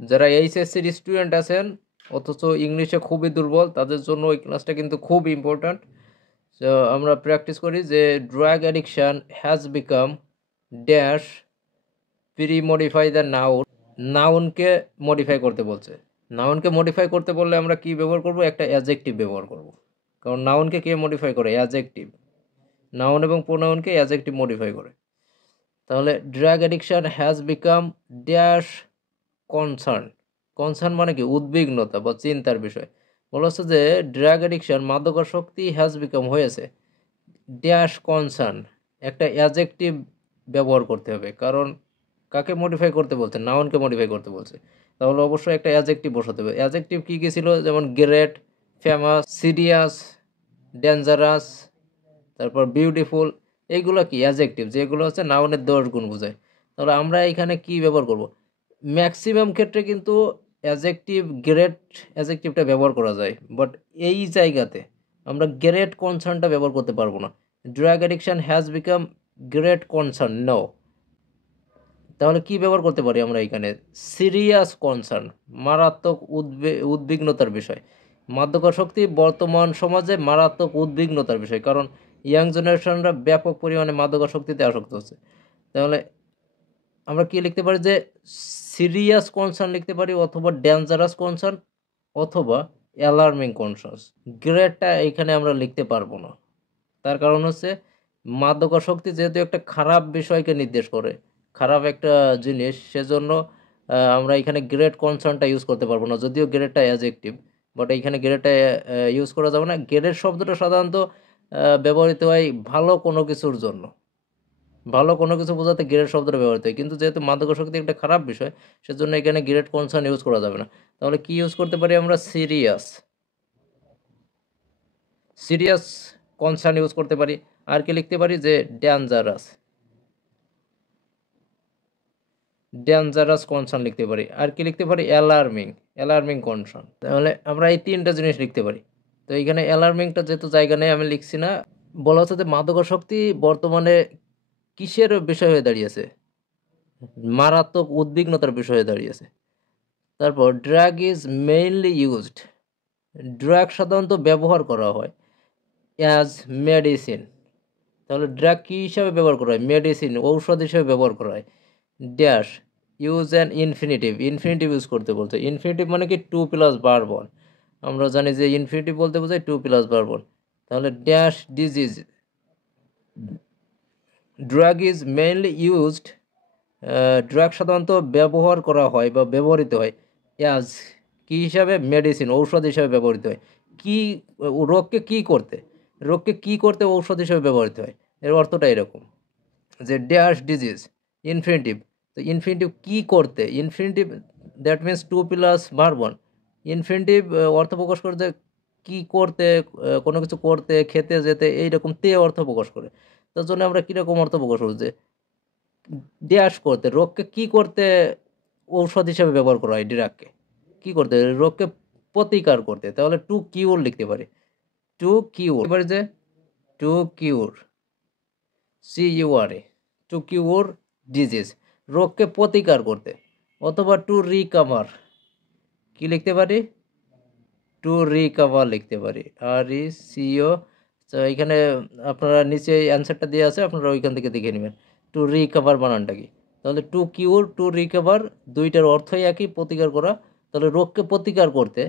যারা এইচএসসির স্টুডেন্ট আছেন অথচ ইংলিশে খুবই দুর্বল, তাদের জন্য ওই ক্লাসটা কিন্তু খুব ইম্পর্ট্যান্ট। তো আমরা প্র্যাকটিস করি যে drug addiction has become dash pre modify the noun. নাউনকে মডিফাই করতে বলছে। নাউনকে মডিফাই করতে বললে আমরা কি ব্যবহার করব? একটা অ্যাডজেক্টিভ ব্যবহার করব, কারণ নাউনকে কে মডিফাই করে? অ্যাডজেক্টিভ। নাউন এবং প্রোনাউনকে অ্যাডজেক্টিভ মডিফাই করে। তাহলে drug addiction has become dash concern. Concern মানে কি? উদ্বিগ্নতা বা চিন্তার বিষয়। বলা হচ্ছে যে ড্রাগ অ্যাডিকশান মাদকাসক্তি হ্যাজ বিকাম হয়েছে ড্যাশ কনসার্ন। একটা অ্যাডজেক্টিভ ব্যবহার করতে হবে, কারণ কাকে মডিফাই করতে বলছে? নাউনকে মডিফাই করতে বলছে। তাহলে অবশ্যই একটা অ্যাডজেক্টিভ বসাতে হবে। অ্যাডজেক্টিভ কী কী ছিল? যেমন গ্রেট, ফেমাস, সিরিয়াস, ডেঞ্জারাস, তারপর বিউটিফুল। এইগুলো কি? অ্যাডজেক্টিভ, যেগুলো হচ্ছে নাউনের 10 গুণ বোঝায়। তাহলে আমরা এখানে কি ব্যবহার করব? ম্যাক্সিমাম ক্ষেত্রে কিন্তু অ্যাডজেক্টিভ গ্রেট অ্যাডজেক্টিভটা ব্যবহার করা যায়, বাট এই জায়গাতে আমরা গ্রেট কনসার্নটা ব্যবহার করতে পারবো না। Drug addiction has become great concern, no. তাহলে কি ব্যবহার করতে পারি আমরা এখানে? সিরিয়াস কনসার্ন, মারাত্মক উদ্বিগ্নতার বিষয়। মাদকাসক্তি বর্তমান সমাজে মারাত্মক উদ্বিগ্নতার বিষয়, কারণ ইয়াং জেনারেশনরা ব্যাপক পরিমাণে মাদকাসক্তিতে আসক্ত হচ্ছে। তাহলে আমরা কি লিখতে পারি? যে সিরিয়াস কনসার্ন লিখতে পারি, অথবা ডেঞ্জারাস কনসার্ন, অথবা অ্যালার্মিং কনসার্ন। গ্রেটটা এখানে আমরা লিখতে পারবো না। তার কারণ হচ্ছে মাদকাসক্তি যেহেতু একটা খারাপ বিষয়কে নির্দেশ করে, খারাপ একটা জিনিস, সেজন্য আমরা এখানে গ্রেট কনসার্নটা ইউজ করতে পারবো না, যদিও গ্রেটটা অ্যাডজেক্টিভ, বাট এইখানে গ্রেটটা ইউজ করা যাবে না। গ্রেট শব্দটা সাধারণত ব্যবহৃত হয় ভালো কোনো কিছুর জন্য, ভালো কোনো কিছু বোঝাতে গ্রেট শব্দটা ব্যবহৃত হয়, কিন্তু যেহেতু মাদকাসক্তি একটা খারাপ বিষয়, সেজন্য এখানে গ্রেট কনসার্ন ইউজ করা যাবে না। তাহলে কি ইউজ করতে পারি আমরা? সিরিয়াস, সিরিয়াস কনসার্ন ইউজ করতে পারি। আর কি লিখতে পারি? যে ডেঞ্জারাস, ডেঞ্জারাস কনসার্ন লিখতে পারি। আর কি লিখতে পারি? Alarming, alarming concern. তাহলে আমরা এই তিনটা জিনিস লিখতে পারি। তো এইখানে অ্যালার্মিংটা যেহেতু জায়গা নেই, আমি লিখছি না। বলা হচ্ছে যে মাদকাসক্তি বর্তমানে কিসের বিষয় হয়ে দাঁড়িয়েছে? মারাত্মক উদ্বিগ্নতার বিষয় হয়ে দাঁড়িয়েছে। তারপর drug is mainly used, drug সাধারণত ব্যবহার করা হয় অ্যাজ মেডিসিন। তাহলে ড্রাগ কী হিসাবে ব্যবহার করা হয়? মেডিসিন, ঔষধ হিসেবে ব্যবহার করা হয়। Dash use an infinitive, infinitive use করতে বলতে। ইনফিনিটিভ মানে কি? To plus ভার্বন। আমরা জানি যে ইনফিনিটিভ বলতে বোঝায় টু প্লাস ভার্বন। তাহলে dash disease, drug is mainly used, drug সাধারণত ব্যবহার করা হয় বা ব্যবহৃত হয় অ্যাজ কী হিসাবে? মেডিসিন, ঔষধ হিসাবে ব্যবহৃত হয়। কি? রোগকে কি করতে, রোগকে কি করতে ঔষধ হিসেবে ব্যবহৃত হয়। এর অর্থটা এরকম যে ড্যাশ ডিজিজ ইনফিনিটিভ। তো ইনফিনিটিভ কি করতে? Infinitive that means to plus verb. Infinitive অর্থ প্রকাশ করে যে কী করতে, কোনো কিছু করতে, খেতে, যেতে, এইরকম তে অর্থ প্রকাশ করে। তার জন্য আমরা কীরকম অর্থ প্রকাশ করব? যে ড্যাশ করতে, রোগকে কি করতে ঔষধ হিসেবে ব্যবহার করা হয়। ড্রাগকে কি করতে? রোগকে প্রতিকার করতে। তাহলে টু কিউর লিখতে পারি। টু কিউর পারি যে টু কিউর, CURE, টু কিউর ডিজিজ, রোগকে প্রতিকার করতে। অথবা টু রিকভার, কি লিখতে পারি? টু রিকভার লিখতে পারি। RECO। তো এখানে আপনারা নিচে অ্যান্সারটা দেওয়া আছে, আপনারা ওইখান থেকে দেখে নেবেন টু রিকভার বানানটা কি। তাহলে টু কিউর, টু রিকভার, দুইটার অর্থই একই, প্রতিকার করা। তাহলে রোগকে প্রতিকার করতে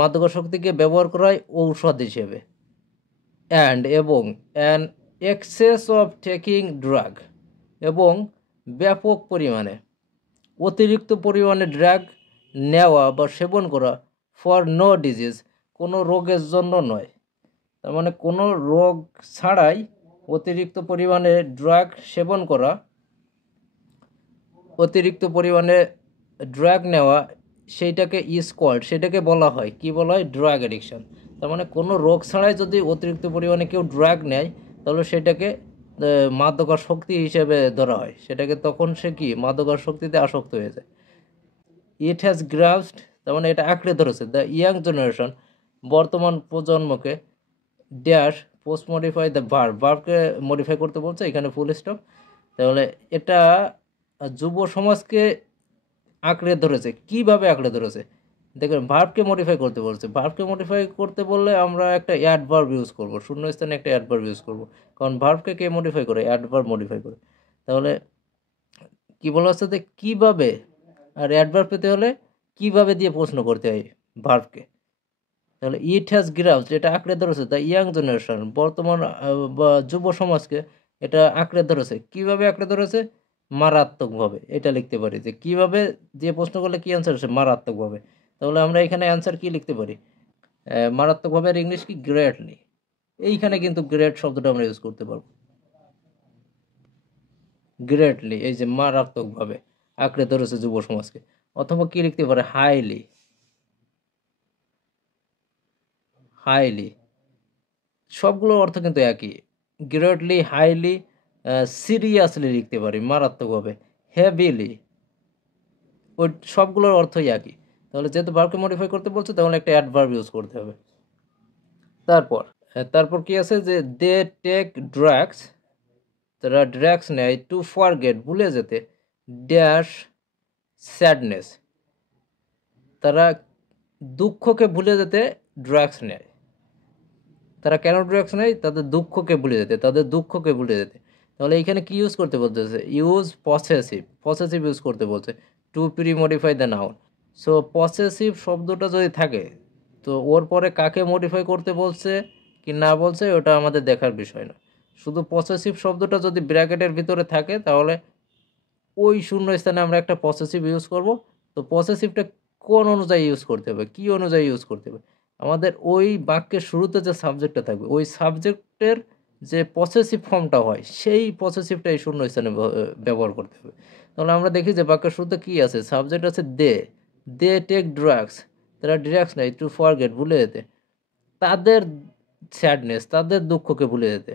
মাদকাসক্তিকে ব্যবহার করা হয় ঔষধ হিসেবে। এবং an access of taking drug, এবং ব্যাপক পরিমাণে, অতিরিক্ত পরিমাণে ড্রাগ নেওয়া বা সেবন করা ফর নো ডিজিজ, কোনো রোগের জন্য নয়। তার মানে কোনো রোগ ছাড়াই অতিরিক্ত পরিমাণে ড্রাগ সেবন করা, অতিরিক্ত পরিমাণে ড্রাগ নেওয়া, সেইটাকে সেটাকে বলা হয়, কি বলা হয়? Drug addiction. তার মানে কোনো রোগ ছাড়াই যদি অতিরিক্ত পরিমাণে কেউ ড্রাগ নেয়, তাহলে সেটাকে মাদকাসক্তি হিসেবে ধরা হয়। সেটাকে তখন সে কি? মাদকাসক্তিতে আসক্ত হয়ে যায়। ইট হ্যাজ গ্রাস্পড, তার মানে এটা আঁকড়ে ধরেছে, দ্য ইয়াং জেনারেশন, বর্তমান প্রজন্মকে, ড্যাশ পোস্ট মডিফাই দ্য ভার্বকে মডিফাই করতে বলছে, এখানে ফুল স্টপ। তাহলে এটা যুব সমাজকে আঁকড়ে ধরেছে। কিভাবে আঁকড়ে ধরেছে? দেখবেন ভার্বকে মডিফাই করতে বলছে। ভার্বকে মডিফাই করতে বললে আমরা একটা অ্যাডভার্ব ইউজ করব, শূন্যস্থানে একটা অ্যাডভার্ব ইউজ করব, কারণ ভার্বকে কে মডিফাই করে? অ্যাডভার্ব মডিফাই করে। তাহলে কি বলা হচ্ছে যে কিভাবে, আর অ্যাডভার্ব পেতে হলে কিভাবে দিয়ে প্রশ্ন করতে হয় ভার্বকে। তাহলে ইট হ্যাজ গ্রাস্পড, এটা আঁকড়ে ধরেছে দ্য ইয়াং জেনারেশন, বর্তমান বা যুব সমাজকে এটা আঁকড়ে ধরেছে। কিভাবে আঁকড়ে ধরেছে? মারাত্মকভাবে। এটা লিখতে পারি যে কিভাবে দিয়ে প্রশ্ন করলে কি অ্যান্সার আসে? মারাত্মকভাবে। তাহলে আমরা এখানে অ্যান্সার কি লিখতে পারি? মারাত্মকভাবে আর ইংলিশ কি? গ্রেটলি। এইখানে কিন্তু গ্রেট শব্দটা আমরা ইউজ করতে পারবো। গ্রেটলি, এই যে মারাত্মকভাবে আঁকড়ে ধরেছে যুব সমাজকে। অথবা কি লিখতে পারে? হাইলি। হাইলি, সবগুলোর অর্থ কিন্তু একই। গ্রেটলি, হাইলি, সিরিয়াসলি লিখতে পারি, মারাত্মকভাবে, হেভিলি, ওই সবগুলোর অর্থই একই। তাহলে যেহেতু ভার্বকে মডিফাই করতে বলছে, তাহলে একটা অ্যাডভার্ব ইউজ করতে হবে। তারপর কি আছে যে দে টেক ড্রাগস, তারা ড্রাগস নেয়, টু ফরগেট, ভুলে যেতে, ড্যাশ স্যাডনেস, তারা দুঃখকে ভুলে যেতে ড্রাগস নেয়। তারা কেন ড্রাগস নেয়? তাদের দুঃখকে ভুলে যেতে, তাদের দুঃখকে ভুলে যেতে। তাহলে এখানে কি ইউজ করতে বলতেছে? ইউজ পসেসিভ, পসেসিভ ইউজ করতে বলছে, two pre modify the noun. So possessive শব্দটা যদি থাকে, তো ওর পরে কাকে মডিফাই করতে বলছে কি না বলছে ওটা আমাদের দেখার বিষয় না। শুধু পসেসিভ শব্দটা যদি ব্র্যাকেটের ভিতরে থাকে, তাহলে ওই শূন্য স্থানে আমরা একটা পসেসিভ ইউজ করব। তো পসেসিভটা কোন অনুযায়ী ইউজ করতে হবে, কি অনুযায়ী ইউজ করতে হবে? আমাদের ওই বাক্যের শুরুতে যে সাবজেক্টটা থাকবে, ওই সাবজেক্টের যে পসেসিভ ফর্মটা হয়, সেই পসেসিভটা এই শূন্য স্থানে ব্যবহার করতে হবে। তাহলে আমরা দেখি যে বাক্যের শুরুতে কি আছে? সাবজেক্ট আছে দে, দে টেক ড্রাগস, তারা ড্রাগস নেয়, টু ফরগেট, ভুলে যেতে, তাদের স্যাডনেস, তাদের দুঃখকে ভুলে যেতে,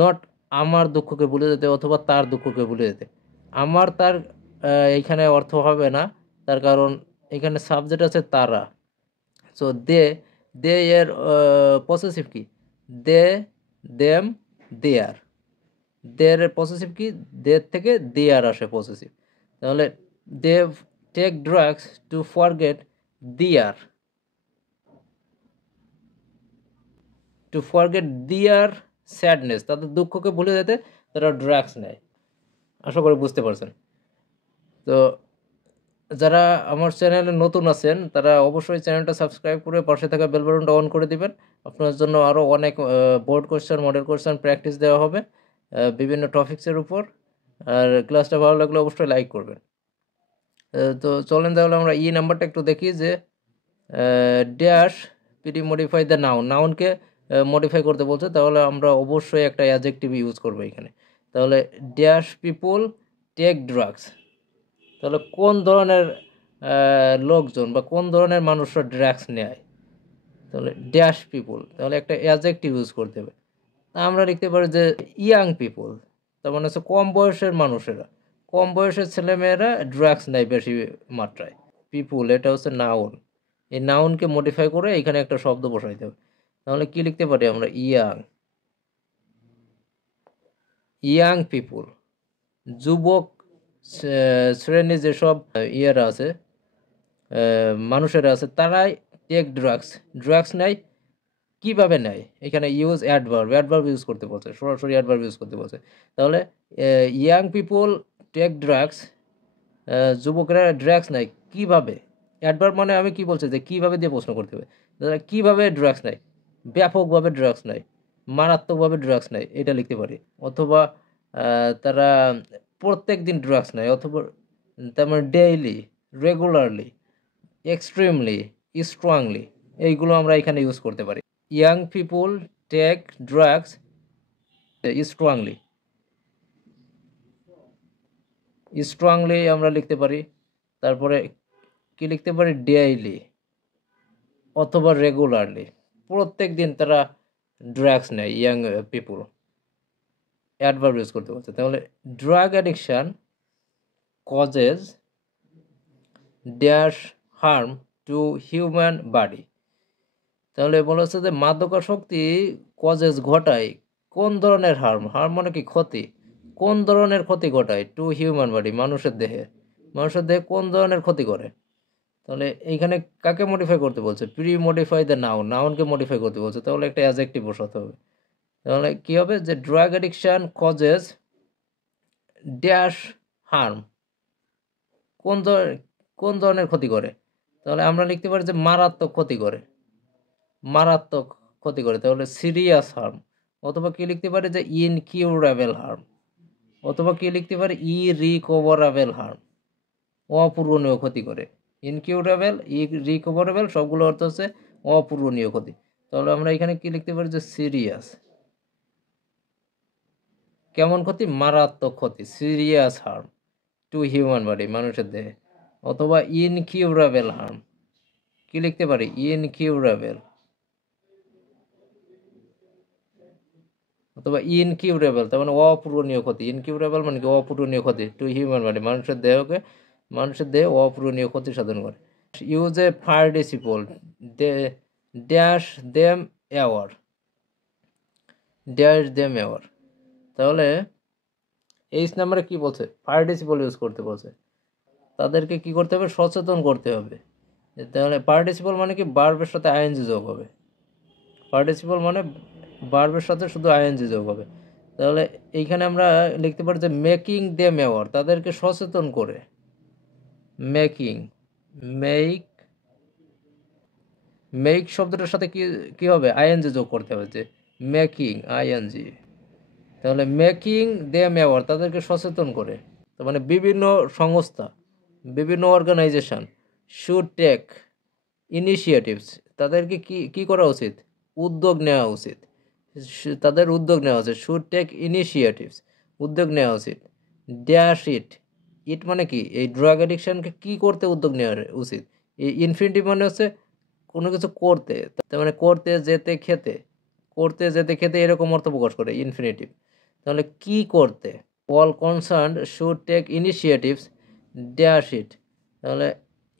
নট আমার দুঃখকে ভুলে যেতে অথবা তার দুঃখকে ভুলে যেতে। আমার তার এইখানে অর্থ হবে না, তার কারণ এখানে সাবজেক্ট আছে তারা। সো দে, দে এর পসেসিভ কি? দে, দেম, দেয়ার। দের পসেসিভ কি? দের থেকে দেয়ার আসে পসেসিভ। তাহলে they take drugs to forget their, to forget their sadness, তাদের দুঃখকে ভুলে যেতে তারা ড্রাগস নেয়। আশা করি বুঝতে পারছেন। তো যারা আমার চ্যানেলে নতুন আছেন, তারা অবশ্যই চ্যানেলটা সাবস্ক্রাইব করে পাশে থাকা বেল বাটনটা অন করে দিবেন। আপনার জন্য আরও অনেক board question, model question practice দেওয়া হবে বিভিন্ন টপিক্সের উপর। আর ক্লাসটা ভালো লাগলে অবশ্যই লাইক করবেন। তো চলেন তাহলে আমরা নাম্বারটা একটু দেখি যে dash pre modify the noun, নাউনকে মডিফাই করতে বলছে, তাহলে আমরা অবশ্যই একটা অ্যাডজেক্টিভ ইউজ করবো এখানে। তাহলে ড্যাশ পিপল টেক ড্রাগস, তাহলে কোন ধরনের লোকজন বা কোন ধরনের মানুষরা ড্রাগস নেয়? তাহলে ড্যাশ পিপল, তাহলে একটা অ্যাডজেক্টিভ ইউজ করতে হবে। আমরা লিখতে পারি যে ইয়াং পিপল, তার মানে হচ্ছে কম বয়সের মানুষেরা, কম বয়সের ছেলেমেয়েরা ড্রাগস নেয় বেশি মাত্রায়। পিপুল এটা হচ্ছে নাউন, এই নাউনকে মডিফাই করে এখানে একটা শব্দ বসাইতে হবে। তাহলে কি লিখতে পারি আমরা? ইয়াং, ইয়াং পিপুল, যুবক শ্রেণী যেসব ইয়েরা আছে, মানুষেরা আছে, তারাই টেক ড্রাগস, ড্রাগস নেয়। কিভাবে নেয়? এখানে ইউজ অ্যাডভার্ব, অ্যাডভার্ব ইউজ করতে বলছে, সরাসরি অ্যাডভার্ব ইউজ করতে বলছে। তাহলে ইয়াং পিপল টেক ড্রাগস, যুবকরা ড্রাগস নেয় কিভাবে? অ্যাডভার্ব মানে আমি কি বলছি যে কিভাবে দিয়ে প্রশ্ন করতে হবে। তারা কিভাবে ড্রাগস নেয়? ব্যাপকভাবে ড্রাগস নেয়, মারাত্মকভাবে ড্রাগস নেয়, এটা লিখতে পারি। অথবা তারা প্রত্যেক দিন ড্রাগস নেয়, অথবা তার মানে ডেইলি, রেগুলারলি, এক্সট্রিমলি, স্ট্রংলি, এইগুলো আমরা এখানে ইউজ করতে পারি। Young people take drugs strongly, strongly আমরা লিখতে পারি। তারপরে কি লিখতে পারি? ডেইলি অথবা রেগুলারলি, প্রত্যেক দিন তারা ড্রাগস নেয়, ইয়াং পিপুল, অ্যাডভার্ব ইউজ করতে বলছে। তাহলে drug addiction causes dash harm two human body, তাহলে বলা হচ্ছে যে মাদকাসক্তি কজেস ঘটায় কোন ধরনের হার্ম, হার্ম মানে কি? ক্ষতি, কোন ধরনের ক্ষতি ঘটায়? টু হিউম্যান বডি, মানুষের দেহে, মানুষের দেহে কোন ধরনের ক্ষতি করে? তাহলে এইখানে কাকে মডিফাই করতে বলছে? প্রি মডিফাই দ্য নাউন, নাউনকে মডিফাই করতে বলছে। তাহলে একটা অ্যাডজেক্টিভ বসাতে হবে। তাহলে কি হবে যে drug addiction causes dash harm, কোন ধরনের কোন ধরনের ক্ষতি করে? তাহলে আমরা লিখতে পারি যে মারাত্মক ক্ষতি করে, মারাত্মক ক্ষতি করে, তাহলে সিরিয়াস হার্ম। অথবা কি লিখতে পারি যে ইনকিউরেবল হার্ম, অথবা কি লিখতে পারি ইরিকভারেবল হার্ম, অপূরণীয় ক্ষতি করে। ইনকিউরেবল, রিকভারেবল সবগুলো অর্থ হচ্ছে অপূরণীয় ক্ষতি। তাহলে আমরা এখানে কি লিখতে পারি যে সিরিয়াস, কেমন ক্ষতি? মারাত্মক ক্ষতি, serious harm two human body, মানুষের দেহে। অথবা ইনকিউরেবল হার্ম, কি লিখতে পারি ইনকিউরেবল, অথবা ইনকিউরেবল তার মানে অপূরণীয় ক্ষতি। ইনকিউরেবল মানে কি অপূরণীয় ক্ষতি, টু হিউম্যান বডি, মানুষের দেহকে, মানুষের দেহে অপূরণীয় ক্ষতি সাধন করে। Use a participle dash them aware, dash them aware. তাহলে এইচ নাম্বারে কি বলছে? পার্টিসিপল ইউজ করতে বলছে, তাদেরকে কি করতে হবে? সচেতন করতে হবে। তাহলে পার্টিসিপল মানে কি ভার্বের সাথে আইএনজি যোগ হবে, পার্টিসিপল মানে ভার্বের সাথে শুধু আইএনজি যোগ হবে। তাহলে এইখানে আমরা লিখতে পারি যে মেকিং দেম অ্যাওয়ার, তাদেরকে সচেতন করে। মেকিং, মেক, মেক শব্দটার সাথে কি কি হবে? আইএনজি যোগ করতে হবে, যে মেকিং আইএনজি। তাহলে মেকিং দেম অ্যাওয়ার, তাদেরকে সচেতন করে। তার মানে বিভিন্ন সংস্থা, বিভিন্ন অর্গানাইজেশন শুড টেক ইনিশিয়েটিভস, তাদেরকে কি কি করা উচিত? উদ্যোগ নেওয়া উচিত, তাদের উদ্যোগ নেওয়া উচিত। শুড টেক ইনিশিয়েটিভস, উদ্যোগ নেওয়া উচিত। ড্যাশ ইট, ইট মানে কি? এই ড্রাগ অ্যাডিকশনকে কি করতে উদ্যোগ নেওয়া উচিত? এই ইনফিনিটিভ মানে হচ্ছে কোনো কিছু করতে, তার মানে করতে যেতে খেতে, করতে যেতে খেতে এরকম অর্থ প্রকাশ করে ইনফিনিটিভ। তাহলে কি করতে? All concern should take initiatives dash it. তাহলে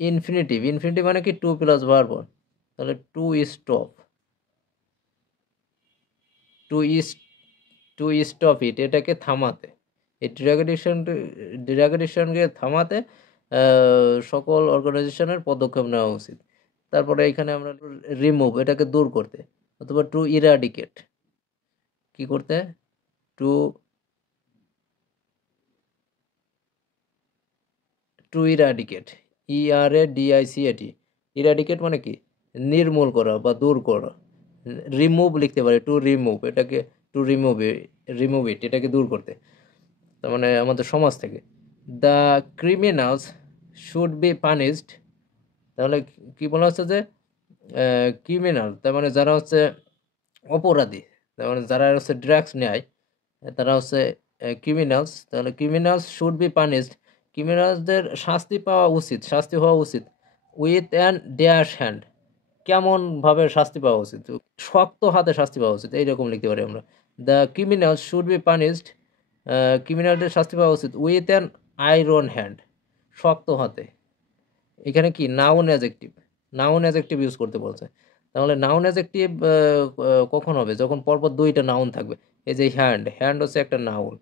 ইনফিনিটিভ, ইনফিনিটিভ মানে কি? To plus verb. তাহলে to stop, to ease, to stop it, এটাকে থামাতে, এই ড্রাগ অ্যাডিকশনকে থামাতে সকল অর্গানাইজেশনের পদক্ষেপ নেওয়া উচিত। তারপরে এখানে আমরা রিমুভ, এটাকে দূর করতে, অথবা টু ইরাডিকেট, কি করতে? টু, টু ইরাডিকেট, ইআরএডিআইসিএটি, ইরাডিকেট মানে কি? নির্মূল করা বা দূর করা। রিমুভ লিখতে পারে, টু রিমুভ, এটাকে টু রিমুভ, রিমুভ ইট, এটাকে দূর করতে, তার মানে আমাদের সমাজ থেকে। The criminals should be punished, তাহলে কি বলা হচ্ছে যে ক্রিমিনাল তার মানে যারা হচ্ছে অপরাধী, তার মানে যারা হচ্ছে ড্রাগস নেয় তারা হচ্ছে ক্রিমিনালস। তাহলে ক্রিমিনালস শুড বি পানিশড, ক্রিমিনালসদের শাস্তি পাওয়া উচিত, শাস্তি হওয়া উচিত। উইথ অ্যান ড্যাশ হ্যান্ড, কেমনভাবে শাস্তি পাওয়া উচিত? শক্ত হাতে শাস্তি পাওয়া উচিত, এইরকম লিখতে পারি আমরা। The criminals should be punished, ক্রিমিনালদের শাস্তি পাওয়া উচিত উইথ অ্যান আয়রন হ্যান্ড, শক্ত হাতে। এখানে কি noun adjective, noun adjective use করতে বলছে। তাহলে নাউন অ্যাডজেক্টিভ কখন হবে? যখন পরপর দুইটা নাউন থাকবে। এই যে হ্যান্ড, হ্যান্ড হচ্ছে একটা নাউন,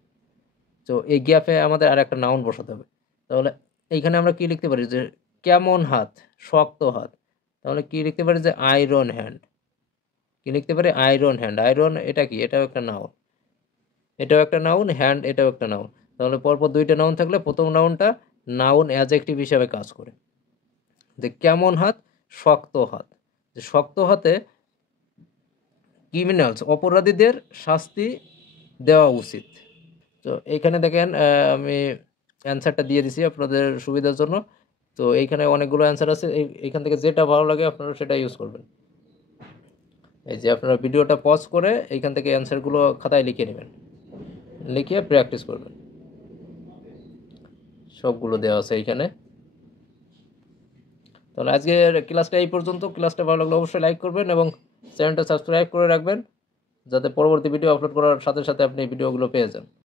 তো এই গ্যাপে আমাদের আর একটা নাউন বসাতে হবে। তাহলে এইখানে আমরা কি লিখতে পারি? যে কেমন হাত, শক্ত হাত। তাহলে কি লিখতে পারি? যে আয়রন হ্যান্ড, কি লিখতে পারি? Iron hand. আয়রন এটা কি? এটাও একটা নাউন, এটাও একটা নাউন, হ্যান্ড এটাও একটা নাউন। তাহলে পরপর দুইটা নাউন থাকলে প্রথম নাউনটা নাউন অ্যাডজেক্টিভ হিসাবে কাজ করে। যে কেমন হাত, শক্ত হাত, যে শক্ত হাতে ক্রিমিনালস অপরাধীদের শাস্তি দেওয়া উচিত। তো এইখানে দেখেন আমি অ্যান্সারটা দিয়ে দিছি আপনাদের সুবিধার জন্য। তো এইখানে অনেকগুলো অ্যান্সার আছে, এইখান থেকে যেটা ভালো লাগে আপনারা সেটা ইউজ করবেন। এই যে আপনারা ভিডিওটা পজ করে এইখান থেকে অ্যান্সারগুলো খাতায় লিখে নেবেন, লিখে প্র্যাকটিস করবেন। সবগুলো দেওয়া আছে এইখানে। তাহলে আজকের ক্লাসটা এই পর্যন্ত। ক্লাসটা ভালো লাগলে অবশ্যই লাইক করবেন এবং চ্যানেলটা সাবস্ক্রাইব করে রাখবেন, যাতে পরবর্তী ভিডিও আপলোড করার সাথে সাথে আপনি ভিডিওগুলো পেয়ে যান।